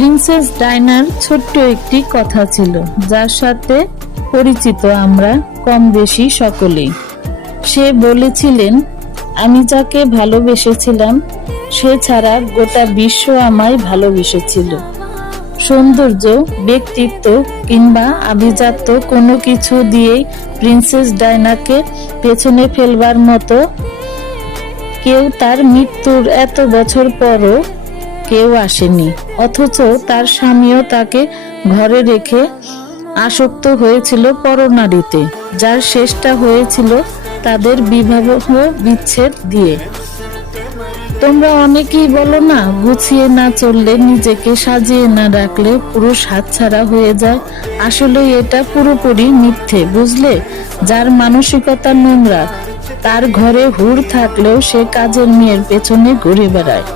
Princess ডায়নার ছোট্ট একটি কথা ছিল, যার সাথে পরিচিত আমরা কম বেশি সকলেই। সে বলেছিলেন, আমি যাকে ভালোবেসেছিলাম, সে ছাড়া গোটা বিশ্ব আমায় ভালোবেসেছিল। সৌন্দর্য, ব্যক্তিত্ব কিংবা আভিজাত্য কোনো কিছু দিয়েই প্রিন্সেস ডায়নাকে পেছনে ফেলবার মতো কেউ তার মৃত্যুর এত বছর পরও কেউ আসেনি, অথচ তার স্বামীও তাকে ঘরে রেখে আসক্ত হয়েছিল পরনারীতে যার শেষটা হয়েছিল তাদের বিবাহ বিচ্ছেদ দিয়ে। তোমরা অনেকেই বলো না, গুছিয়ে না চললে নিজেকে সাজিয়ে না রাখলে পুরুষ হাতছাড়া হয়ে যায়। আসলে এটা পুরোপুরি মিথ্যে, বুঝলে? যার মানসিকতা নোংরা, তার ঘরে হুড় থাকলেও সে কাজের মেয়ের পেছনে ঘুরে বেড়ায়।